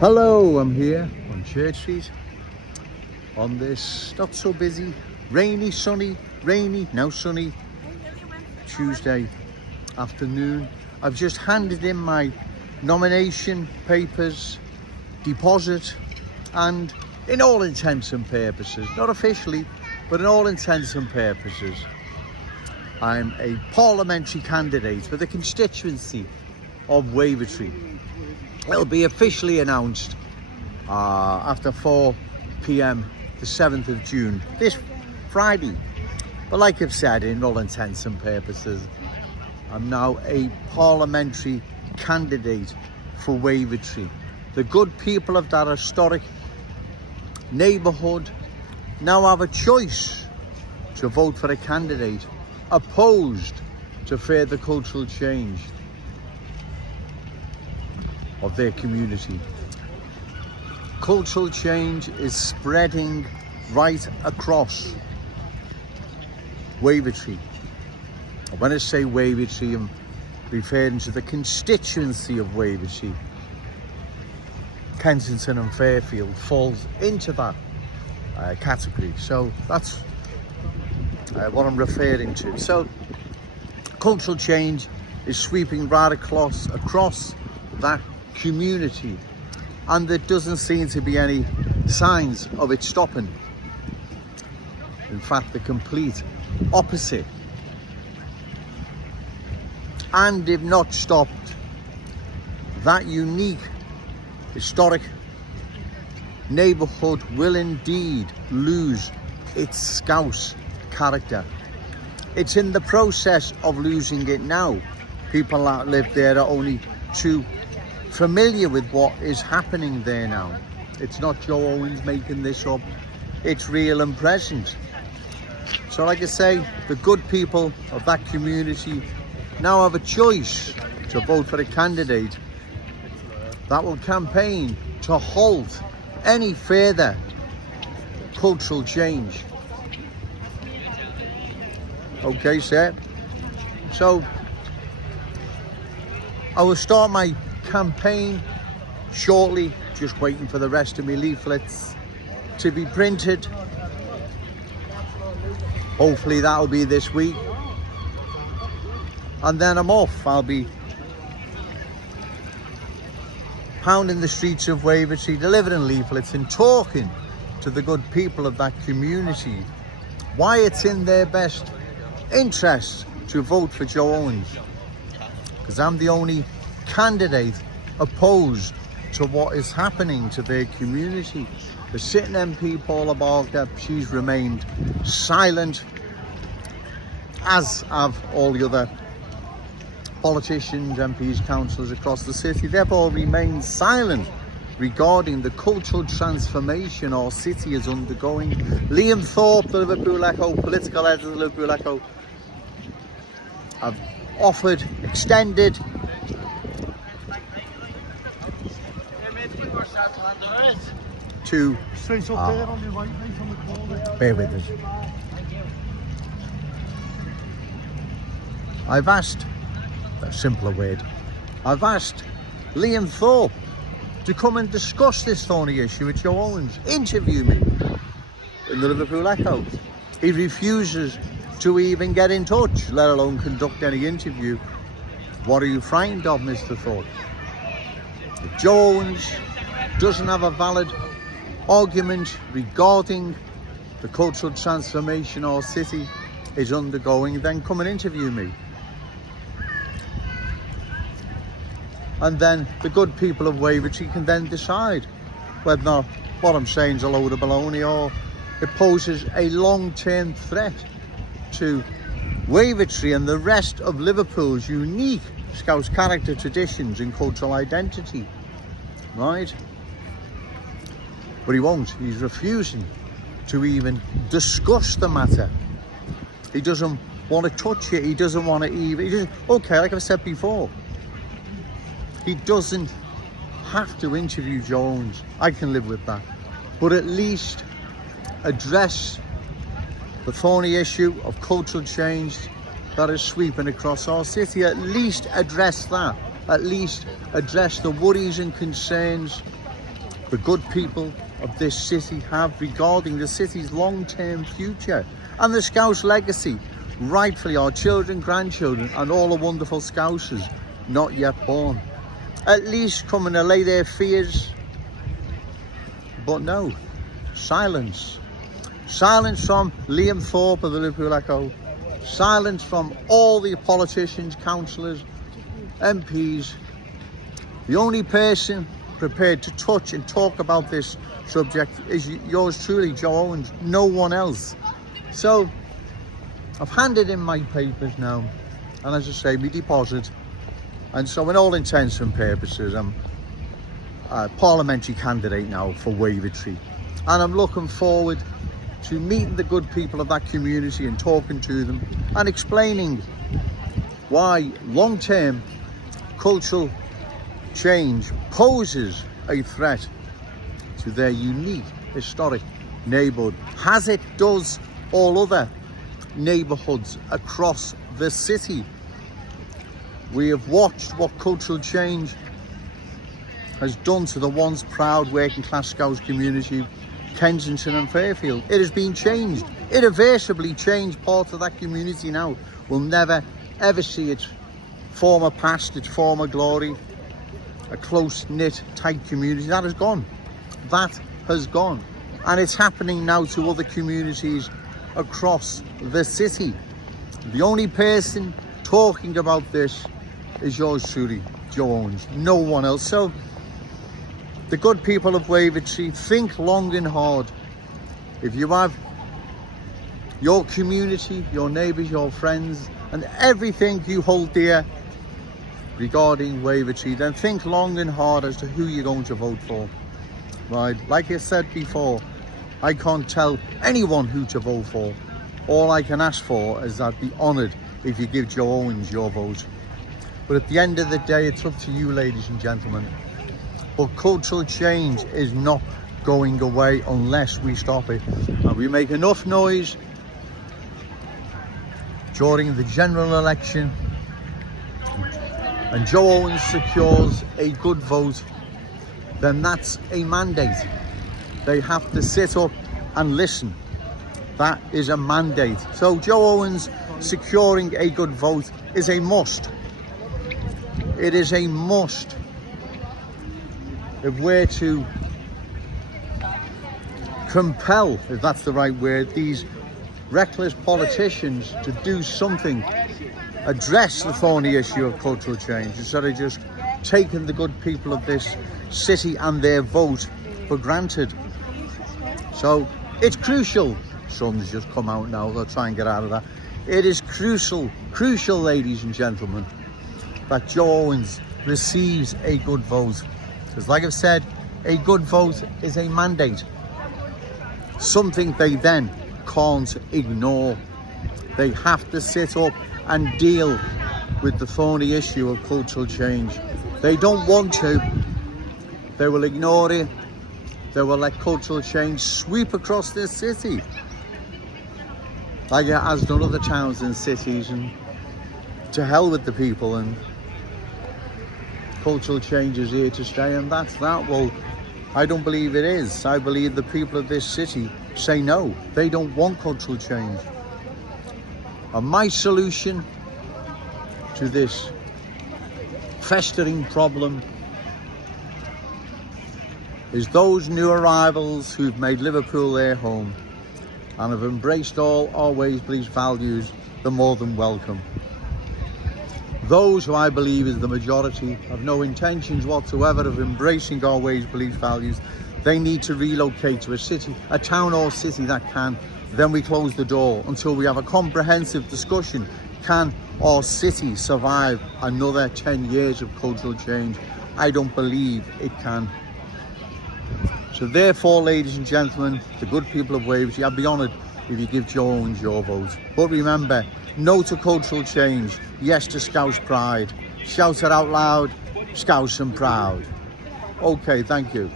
Hello, I'm here on Church Street on this not so busy, rainy, now sunny Tuesday afternoon. I've just handed in my nomination papers, deposit, and in all intents and purposes, not officially, but in all intents and purposes, I'm a parliamentary candidate for the constituency of Wavertree. It'll be officially announced after 4 p.m. the 7th of June, this Friday. But like I've said, in all intents and purposes, I'm now a parliamentary candidate for Wavertree. The good people of that historic neighbourhood now have a choice to vote for a candidate opposed to further cultural change of their community. Cultural change is spreading right across Wavertree. When I say Wavertree, I'm referring to the constituency of Wavertree. Kensington and Fairfield falls into that category, so that's what I'm referring to. So cultural change is sweeping right across that community, and there doesn't seem to be any signs of it stopping. In fact, the complete opposite. And if not stopped, that unique historic neighbourhood will indeed lose its Scouse character. It's in the process of losing it now. People that live there are only too familiar with what is happening there now. It's not Joe Owens making this up, it's real and present. So like I say, the good people of that community now have a choice to vote for a candidate that will campaign to halt any further cultural change. Okay, sir. So I will start my campaign shortly, just waiting for the rest of my leaflets to be printed. Hopefully that'll be this week, and then I'm off. I'll be pounding the streets of Wavertree, delivering leaflets and talking to the good people of that community why it's in their best interest to vote for Joe Owens, because I'm the only candidate opposed to what is happening to their community. The sitting MP Paula Barker, she's remained silent, as have all the other politicians, MPs, councillors across the city. They've all remained silent regarding the cultural transformation our city is undergoing. Liam Thorpe, the Liverpool Echo, political editor of the Liverpool Echo, have offered, extended to bear with us. I've asked, a simpler word, I've asked Liam Thorpe to come and discuss this thorny issue with Joe Owens, interview me in the Liverpool Echo. He refuses to even get in touch, let alone conduct any interview. What are you frightened of, Mr. Thorpe? If Joe Owens doesn't have a valid argument regarding the cultural transformation our city is undergoing, then come and interview me. And then the good people of Wavertree can then decide whether or not what I'm saying is a load of baloney or it poses a long-term threat to Wavertree and the rest of Liverpool's unique Scouse character, traditions and cultural identity. Right? But he won't. He's refusing to even discuss the matter. He doesn't want to touch it. He doesn't want to even... Okay, like I've said before, he doesn't have to interview Joe Owens. I can live with that. But at least address the thorny issue of cultural change that is sweeping across our city. At least address that. At least address the worries and concerns the good people of this city have regarding the city's long-term future and the Scouse legacy, rightfully our children, grandchildren and all the wonderful Scousers not yet born. At least come and allay their fears. But no, silence. Silence from Liam Thorpe of the Liverpool Echo. Silence from all the politicians, councillors, MPs. The only person prepared to touch and talk about this subject is yours truly, Joe Owens, no one else. So I've handed in my papers now, and as I say, my deposit, and so in all intents and purposes I'm a parliamentary candidate now for Wavertree, and I'm looking forward to meeting the good people of that community and talking to them and explaining why long-term cultural change poses a threat to their unique historic neighbourhood, as it does all other neighbourhoods across the city. We have watched what cultural change has done to the once proud working class Scouse community, Kensington and Fairfield. It has been changed, irreversibly changed. Part of that community now will never ever see its former past, its former glory. A close-knit, tight community that has gone. That has gone, and it's happening now to other communities across the city. The only person talking about this is yours truly, Joe Owens, no one else. So the good people of Wavertree, think long and hard. If you have your community, your neighbours, your friends and everything you hold dear regarding Wavertree, then think long and hard as to who you're going to vote for. Right, like I said before, I can't tell anyone who to vote for. All I can ask for is that I'd be honoured if you give Joe Owens your vote. But at the end of the day, it's up to you, ladies and gentlemen. But cultural change is not going away unless we stop it. And we make enough noise during the general election and Joe Owens secures a good vote, then that's a mandate. They have to sit up and listen. That is a mandate. So Joe Owens securing a good vote is a must. It is a must if we're to compel, if that's the right word, these reckless politicians to do something, address the thorny issue of cultural change, instead of just taking the good people of this city and their vote for granted. So it's crucial. Sun's just come out now, they'll try and get out of that. It is crucial, ladies and gentlemen, that Joe Owens receives a good vote. Because like I've said, a good vote is a mandate. Something they then can't ignore. They have to sit up and deal with the thorny issue of cultural change. They don't want to. They will ignore it. They will let cultural change sweep across this city, like it has done other towns and cities, and to hell with the people, and cultural change is here to stay, and that's that. Well, I don't believe it is. I believe the people of this city say no, they don't want cultural change. And my solution to this festering problem is those new arrivals who've made Liverpool their home and have embraced all our ways, beliefs, values, they're more than welcome. Those who I believe is the majority have no intentions whatsoever of embracing our ways, beliefs, values. They need to relocate to a city, a town or city that can. Then we close the door until we have a comprehensive discussion. Can our city survive another 10 years of cultural change? I don't believe it can. So therefore, ladies and gentlemen, the good people of Wavertree, I'd be honoured if you give Joe Owens your vote. But remember, no to cultural change, yes to Scouse pride. Shout it out loud, Scouse and proud. Okay, thank you.